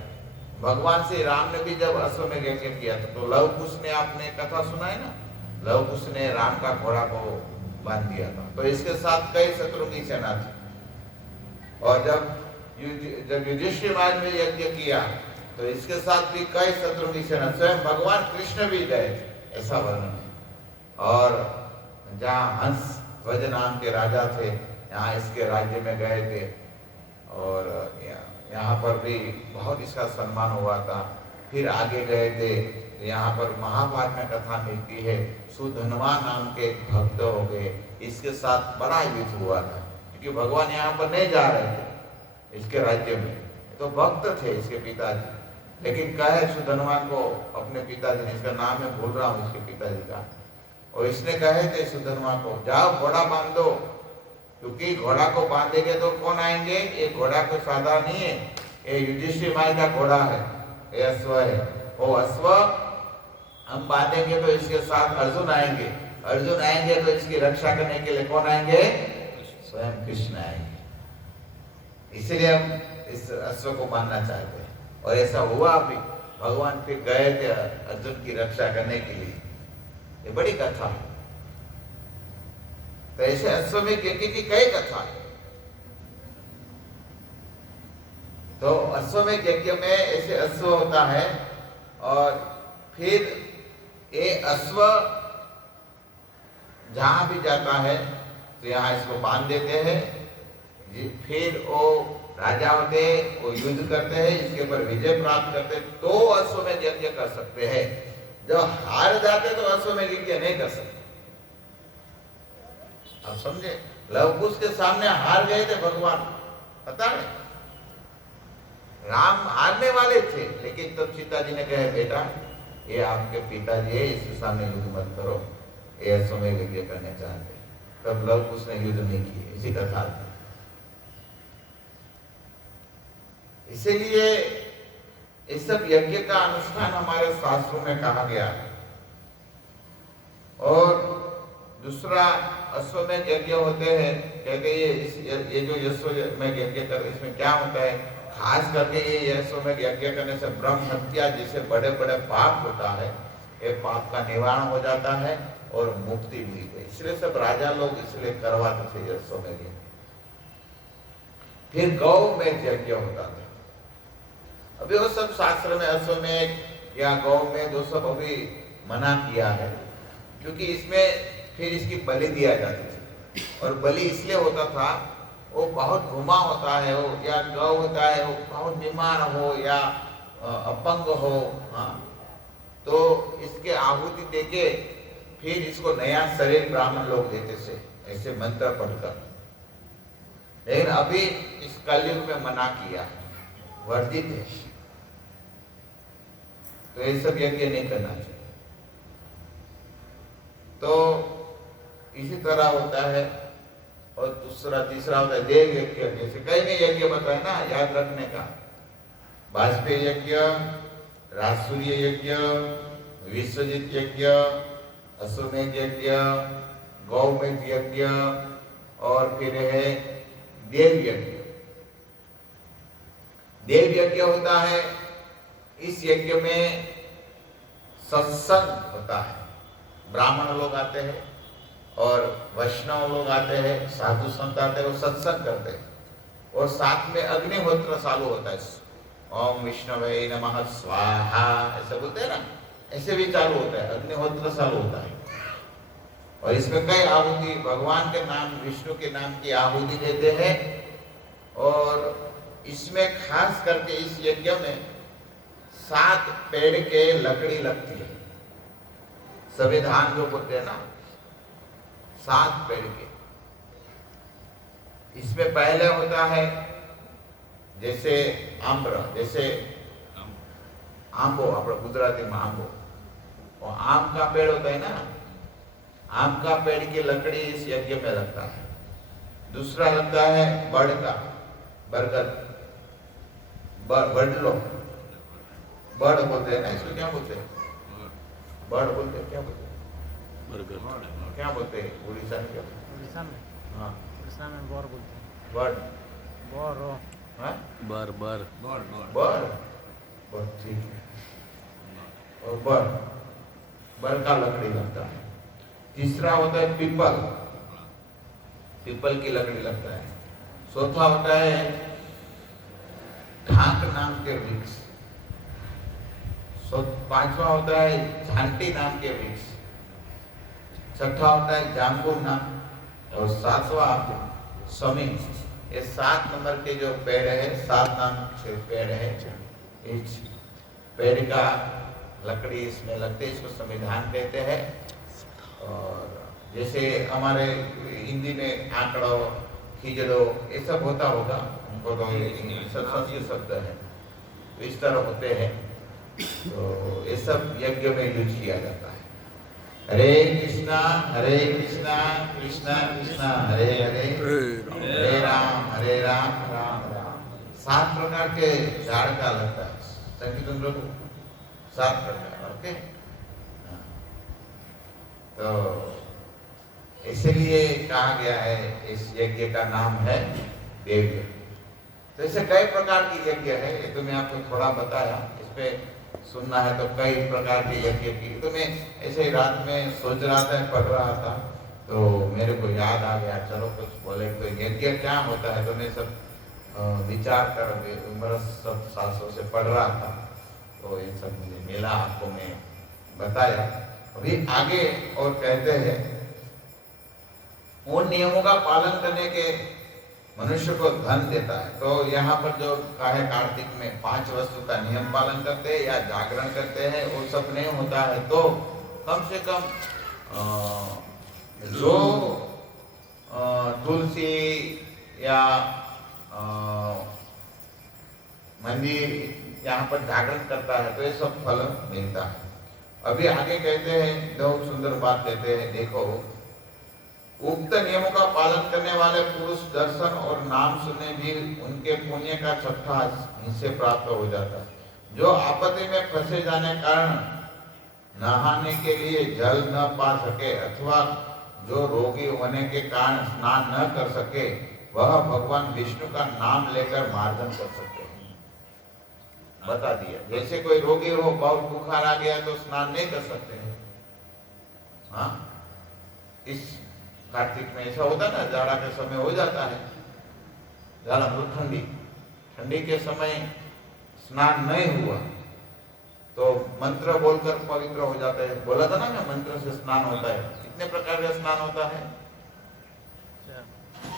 भगवान श्री राम ने भी जब अश्वमेघ यज्ञ किया था, तो लव कुश ने आपने कथा सुना है ना, लव कुश ने राम का घोड़ा को बांध दिया था। तो इसके साथ कई शत्रुओं की सेना थी, और जब युधिष्ठिर महाराज ने यज्ञ किया तो इसके साथ भी कई शत्रुओं की सेना, स्वयं भगवान कृष्ण भी गए थे, ऐसा वर्णन है। और जहाँ हंस ध्वज नाम के राजा थे, यहाँ इसके राज्य में गए थे, और यहाँ पर भी बहुत इसका सम्मान हुआ था। फिर आगे गए थे, यहाँ पर महाभारत में कथा मिलती है, सुधनवा नाम के भक्त हो गए, इसके साथ बड़ा युद्ध हुआ था, क्योंकि भगवान यहाँ पर नहीं जा रहे थे इसके राज्य में, तो भक्त थे इसके पिताजी, लेकिन कहे सुधनवान को अपने पिताजी ने, इसका नाम है भूल रहा हूँ इसके पिताजी का, और इसने कहे थे सुधनवान को, जाओ घोड़ा बांध दो, क्योंकि घोड़ा को बांधेंगे तो कौन आएंगे, ये घोड़ा कोई साधा नहीं है, ये युधिष्ठिर महाराज का घोड़ा है, ये अश्व है, वो अश्व हम बांधेंगे तो इसके साथ अर्जुन आएंगे, अर्जुन आएंगे तो इसकी रक्षा करने के लिए कौन आएंगे, स्वयं कृष्ण आएंगे। इसलिए हम इस अश्व को बांधना चाहते हैं, और ऐसा हुआ भी, भगवान फिर गए थे अर्जुन की रक्षा करने के लिए। ये बड़ी कथा है। तो ऐसे अश्वमेघ यज्ञ की कई कथा है। तो अश्वमेघ यज्ञ में ऐसे अश्व होता है, और फिर ये अश्व जहां भी जाता है तो यहाँ इसको बांध देते हैं, फिर वो राजा होते हैं, वो युद्ध करते हैं, इसके ऊपर विजय प्राप्त करते हैं, तो अश्वमेघ यज्ञ कर सकते हैं। जब हार जाते तो अश्वमेघ यज्ञ नहीं कर सकते। आप समझे, लवकुश के सामने हार गए थे भगवान, पता है, राम हारने वाले थे, लेकिन तब सीता जी ने कहा, बेटा ये आपके पिताजी है, इसके सामने युद्ध मत करो, ये अश्वमेघ यज्ञ करने चाहते। तब लवकुश ने युद्ध नहीं किए, इसी कथा थी। इसीलिए इस सब यज्ञ का अनुष्ठान हमारे शास्त्रों में कहा गया है। और दूसरा अश्वमेघ यज्ञ होते हैं, कहते ये जो अश्वमेघ यज्ञ कर, इसमें क्या होता है, खास करके ये अश्वमेघ यज्ञ करने से ब्रह्म हत्या जैसे बड़े बड़े पाप होता है, ये पाप का निवारण हो जाता है और मुक्ति मिलती है। इसलिए सब राजा लोग इसलिए करवाते थे अश्वमेघ यज्ञ। फिर गौमेघ यज्ञ होता था। अभी वो सब शास्त्र में अश्वमेघ या गौमेघ वो सब अभी मना किया है, क्योंकि इसमें फिर इसकी बलि दिया जाती थी, और बलि इसलिए होता था, वो बहुत घुमा होता है, वो या गौ होता है, वो बहुत बीमार हो या अपंग हो, हाँ, तो इसके आहुति देके फिर इसको नया शरीर ब्राह्मण लोग देते थे, ऐसे मंत्र पढ़कर। लेकिन अभी इस कलयुग में मना किया, वर्जित है, तो ये सब यज्ञ नहीं करना चाहिए। तो इसी तरह होता है। और दूसरा तीसरा होता है देव यज्ञ, जैसे कई ने यज्ञ बताया ना, याद रखने का, वाजपेयी यज्ञ, राजसूय यज्ञ, विश्वजित यज्ञ, अश्वमेघ यज्ञ, गौमेघ यज्ञ, और फिर है देव यज्ञ। देव यज्ञ होता है, इस यज्ञ में सत्संग होता है, ब्राह्मण लोग आते हैं, और वैष्णव लोग आते हैं, साधु संत आते हैं, वो सत्संग करते हैं और साथ में अग्निहोत्र चालू होता है, ओम विष्णवे नमः स्वाहा ऐसा बोलते हैं ना, ऐसे भी चालू होता है, अग्निहोत्र चालू होता है। और इसमें कई आहुति भगवान के नाम, विष्णु के नाम की आहुति देते हैं। और इसमें खास करके इस यज्ञ में 7 पेड़ के लकड़ी लगती है, संविधान जो बोलते हैं ना, 7 पेड़ के। इसमें पहले होता है जैसे आम्र, जैसे आंबो, अपने गुजराती में आंबो, और आम का पेड़ होता है ना, आम का पेड़ की लकड़ी इस यज्ञ में लगता है। दूसरा लगता है बड़ का, बरगद, बड़लो, बड़ बोलते हैं ना, इसको क्या बोलते हैं? बड़ बोलते हैं, क्या बोलते हैं? बरगद क्या बोलते हैं उड़ीसा में? क्या बोलते उड़ीसा में, हैं? हाँ, उड़ीसा में बोर बोलते हैं। बड़, बोर, हाँ, बर बर बड़, बड़, ठीक है। और बड़ का लकड़ी लगता है। तीसरा होता है पीपल, पीपल की लकड़ी लगता है। चौथा होता है ढाक नाम के वृक्ष। पांचवा होता है झांटी नाम के वृक्ष। छठा होता है जाम्बू नाम, और 7वां समीन। ये 7 नंबर के जो पेड़ है, 7 नाम के पेड़ है, इस पेड़ का लकड़ी इसमें लगते, इसको संविधान कहते हैं। और जैसे हमारे हिंदी में आंकड़ो, खिजड़ो, ये सब होता होगा, उनको तो संस्कृत शब्द है, तो इस तरह होते हैं। तो ये सब यज्ञ में यूज किया जाता है। हरे कृष्णा कृष्णा कृष्णा हरे हरे, हरे राम राम राम। 7 प्रकार के झाड़ का लगता है संगीत लोग, 7 प्रकार। ओके, तो इसलिए कहा गया है इस यज्ञ का नाम है देव्य। तो ऐसे कई प्रकार की यज्ञ है, ये तो मैं आपको थोड़ा बताया। इस पे सुनना है तो कई प्रकार के यज्ञ की, तो मैं ऐसे ही रात में सोच रहा था, पढ़ रहा था, तो मेरे को याद आ गया, चलो कुछ बोले। तो यज्ञ क्या होता है, तो मैं सब विचार कर उम्र सब सासों से पढ़ रहा था, तो ये सब मुझे मिला, आपको मैं बताया। अभी आगे और कहते हैं, उन नियमों का पालन करने के मनुष्य को धन देता है। तो यहाँ पर जो कहा है कार्तिक में 5 वस्तु का नियम पालन करते हैं या जागरण करते हैं, वो सब नहीं होता है, तो कम से कम जो तुलसी या मंदिर यहाँ पर जागरण करता है, तो ये सब फल मिलता है। अभी आगे कहते हैं, बहुत सुंदर बात कहते हैं, देखो, उक्त नियमों का पालन करने वाले पुरुष दर्शन और नाम सुनने भी उनके पुण्य का 6ठा हिस्से प्राप्त हो जाता है। जो आपत्ति में फंसे जाने कारण नहाने के लिए जल न पा सके, अथवा जो रोगी होने के कारण स्नान न कर सके, वह भगवान विष्णु का नाम लेकर मार्जन कर सकते हैं। बता दिया, जैसे कोई रोगी हो, बहुत बुखार आ गया तो स्नान नहीं कर सकते हैं। हाँ, इस कार्तिक में ऐसा होता ना, जाड़ा के समय हो जाता है, जाड़ा मतलब ठंडी के समय स्नान नहीं हुआ तो मंत्र बोलकर पवित्र हो जाता है। बोला था ना मैं, मंत्र से स्नान होता है। कितने प्रकार का स्नान होता है?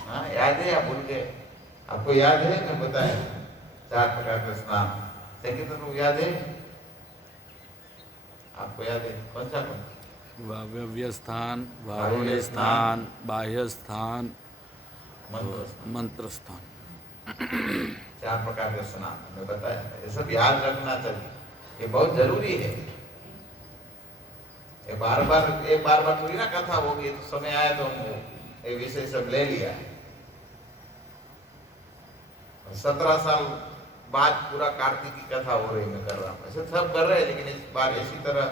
हाँ, याद है या भूल गए? आपको याद है? मैं बताया 4 प्रकार का स्नान। तो याद है? आपको याद है? कौन सा? वायव्य स्थान, वारुणी स्थान, बाह्य स्थान, मंत्र स्थान। 4 प्रकार के स्नान मैं बताया, ये सब याद रखना चाहिए, ये बहुत जरूरी है। ये बार बार थोड़ी ना कथा होगी, तो समय आया तो ये विषय सब ले लिया है। 17 साल बाद पूरा कार्तिक की कथा हो रही, मैं कर रहा हूँ। ऐसे सब कर रहे हैं, लेकिन इस बार इसी तरह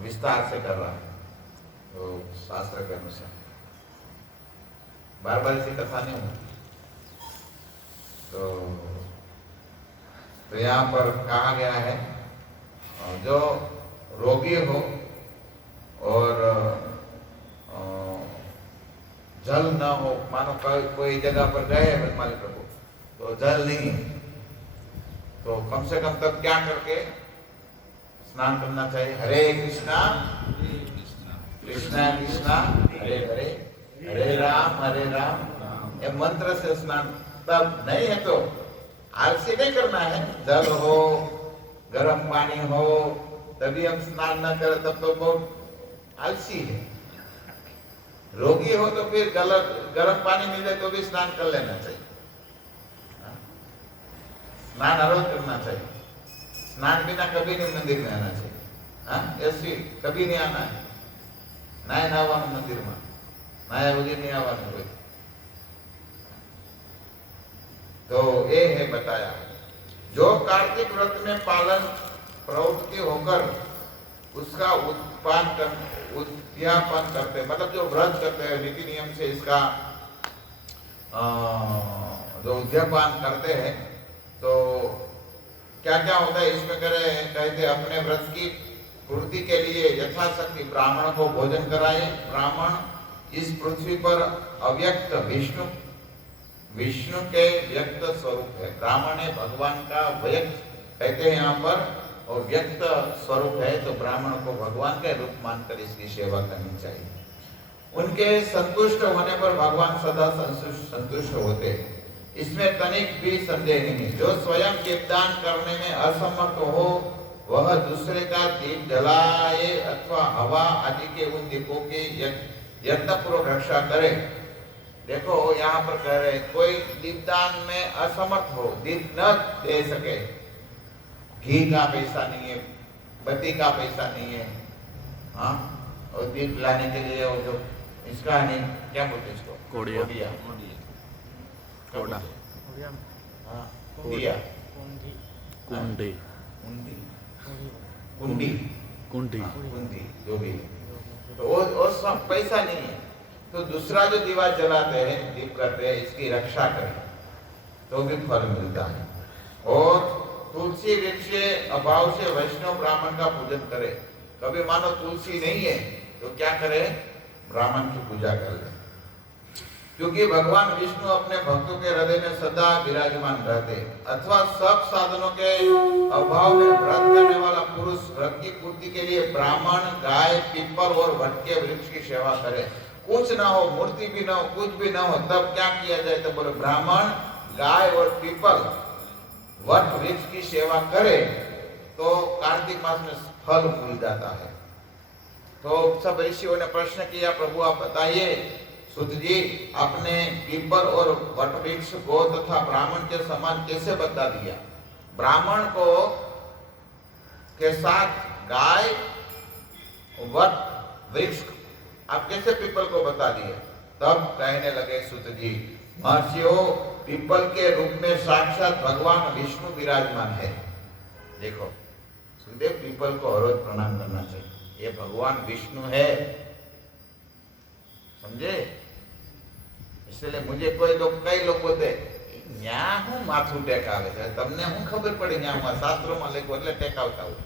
विस्तार से कर रहा है, तो शास्त्र के अनुसार बार बार ऐसी कथा नहीं होती। तो यहाँ पर कहा गया है, जो रोगी हो और जल न हो, मानो कोई जगह पर गए बनमाली प्रभु तो जल नहीं है, तो कम से कम तब क्या करके स्नान करना चाहिए? हरे कृष्णा कृष्णा कृष्णा हरे हरे, हरे राम ये मंत्र से स्नान। तब नहीं है तो आलसी नहीं करना है, जल हो गर्म पानी हो तभी हम स्नान न करें तब तो बहुत आलसी है। रोगी हो तो फिर गर्म पानी मिले तो भी स्नान कर लेना चाहिए, स्नान हर रोज करना चाहिए। स्नान बिना कभी नहीं मंदिर में आना चाहिए, हाँ ऐसी कभी नहीं आना है, ना आवा मंदिर में, ना उदी नहीं आवा कोई। तो ये है बताया, जो कार्तिक व्रत में पालन प्रवृत्ति होकर उसका उद्यापन करते, मतलब जो व्रत करते हैं रीति नियम से इसका जो उद्यापन करते हैं, तो क्या क्या होता है इसमें कहते अपने व्रत की पूर्ति के लिए यथाशक्ति ब्राह्मण को भोजन कराए। ब्राह्मण इस पृथ्वी पर अव्यक्त विष्णु के व्यक्त स्वरूप है। ब्राह्मण है भगवान का व्यक्त कहते हैं यहाँ पर, और व्यक्त स्वरूप है, तो ब्राह्मण को भगवान के रूप मानकर इसकी सेवा करनी चाहिए। उनके संतुष्ट होने पर भगवान सदा संतुष्ट होते हैं, इसमें तनिक भी संदेह नहीं। जो स्वयं दीपदान करने में असमर्थ हो वह दूसरे का दीप जलाए अथवा हवा आदि के उन दीपों की यत्नपूर्वक रक्षा करे। देखो यहाँ पर कह रहे कोई दीपदान में असमर्थ हो, दीप न दे सके, घी का पैसा नहीं है, बत्ती का पैसा नहीं है, हाँ, और दीप लाने के लिए वो जो इसका नहीं, क्या बोलते इसको, कोड़िया। कोड़ा, उड़िया में हाँ, कुंडिया, कुंडी कुंडी, कुंडी, कुंडी, हाँ, कुंडी जो भी है, तो वो सब पैसा नहीं है, तो दूसरा जो दीवा जलाते हैं, दीप करते हैं, इसकी रक्षा करें तो भी फल मिलता है। और तुलसी वृक्ष अभाव से वैष्णव ब्राह्मण का पूजन करे। कभी मानो तुलसी नहीं है तो क्या करे, ब्राह्मण की पूजा कर ले, क्योंकि भगवान विष्णु अपने भक्तों के हृदय में सदा विराजमान रहते। अथवा सब साधनों के अभाव में व्रत करने वाला पुरुष व्रत की पूर्ति के लिए ब्राह्मण, गाय, पीपल और वट के वृक्ष की सेवा करे। कुछ ना हो, मूर्ति भी ना हो, कुछ भी ना हो, तब क्या किया जाए, तो बोले ब्राह्मण, गाय और पीपल, वट वृक्ष की सेवा करे तो कार्तिक मास में फल मिल जाता है। तो सब ऋषियों ने प्रश्न किया, प्रभु आप बताइए, सुत जी आपने पीपल और वट वृक्ष को तथा ब्राह्मण के समान कैसे बता दिया? ब्राह्मण को के साथ गाय, वट वृक्ष आप कैसे पीपल को बता दिए? तब कहने लगे सुत जी, महर्षियों, पीपल के रूप में साक्षात भगवान विष्णु विराजमान है। देखो सुखदेव, पीपल को हर रोज प्रणाम करना चाहिए, ये भगवान विष्णु है, समझे? इसलिए मुझे कई लोग बोलते न्या हूँ माथू टेकावे छे, तमने हूँ खबर पड़ी न्या शास्त्रों में लिखो એટલે टेकावता हूँ।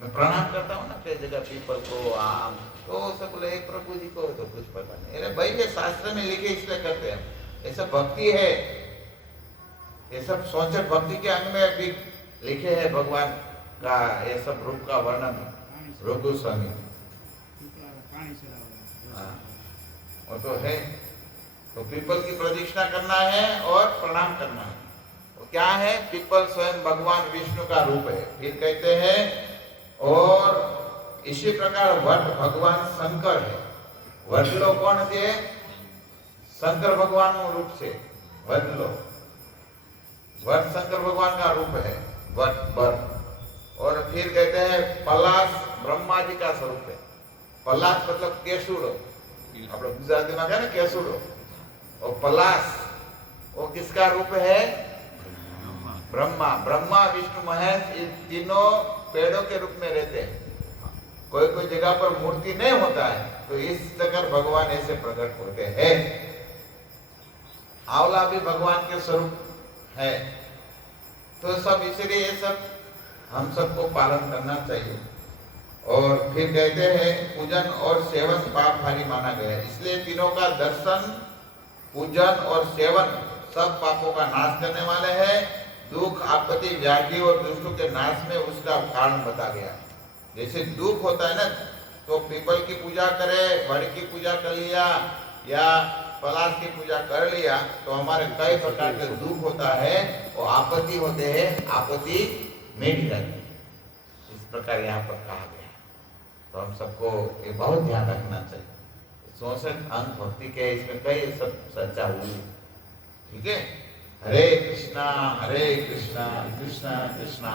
मैं प्रणाम करता हूँ ना कई जगह पीपल को, आम, तो सब बोले प्रभु जी को तो कुछ पता नहीं। अरे भाई ये शास्त्र में लिखे इसलिए करते हैं, ये सब भक्ति है, ये सब सोचक भक्ति के अंग में भी लिखे है भगवान का ये सब रूप का वर्णन रघु स्वामी, हाँ वो तो है। तो पीपल की प्रदक्षिणा करना है और प्रणाम करना है। तो क्या है, पीपल स्वयं भगवान विष्णु का रूप है। फिर कहते हैं और इसी प्रकार वट भगवान शंकर है। वटलो कौन से? शंकर भगवान रूप से वटलो, वट शंकर भगवान का रूप है, वट। और फिर कहते हैं पलाश ब्रह्मा जी का स्वरूप है। पलाश मतलब केसुड़ो, आप लोग गुजराती में कहते हैं केसुड़ो, और पलाश वो किसका रूप है? ब्रह्मा। ब्रह्मा, विष्णु, महेश, ये तीनों पेड़ों के रूप में रहते हैं। कोई कोई जगह पर मूर्ति नहीं होता है तो इस जगह भगवान ऐसे प्रकट होते हैं। आंवला भी भगवान के स्वरूप है। तो सब इसलिए ये सब हम सबको पालन करना चाहिए। और फिर कहते हैं पूजन और सेवन पाप भारी माना गया है। इसलिए तीनों का दर्शन, पूजन और सेवन सब पापों का नाश करने वाले हैं। दुख, आपत्ति, व्याधि और दुष्टों के नाश में उसका कारण बता गया। जैसे दुख होता है ना, तो पीपल की पूजा करे, बड़ की पूजा कर लिया या पलाश की पूजा कर लिया तो हमारे कई प्रकार के दुख होता है और आपत्ति होते हैं, आपत्ति मिट जाती है। इस प्रकार यहाँ पर कहा गया। तो हम सबको ये बहुत ध्यान रखना चाहिए। 64 अंक भक्ति के, इसमें कई सब चर्चा हुई। ठीक है। हरे कृष्णा कृष्णा कृष्णा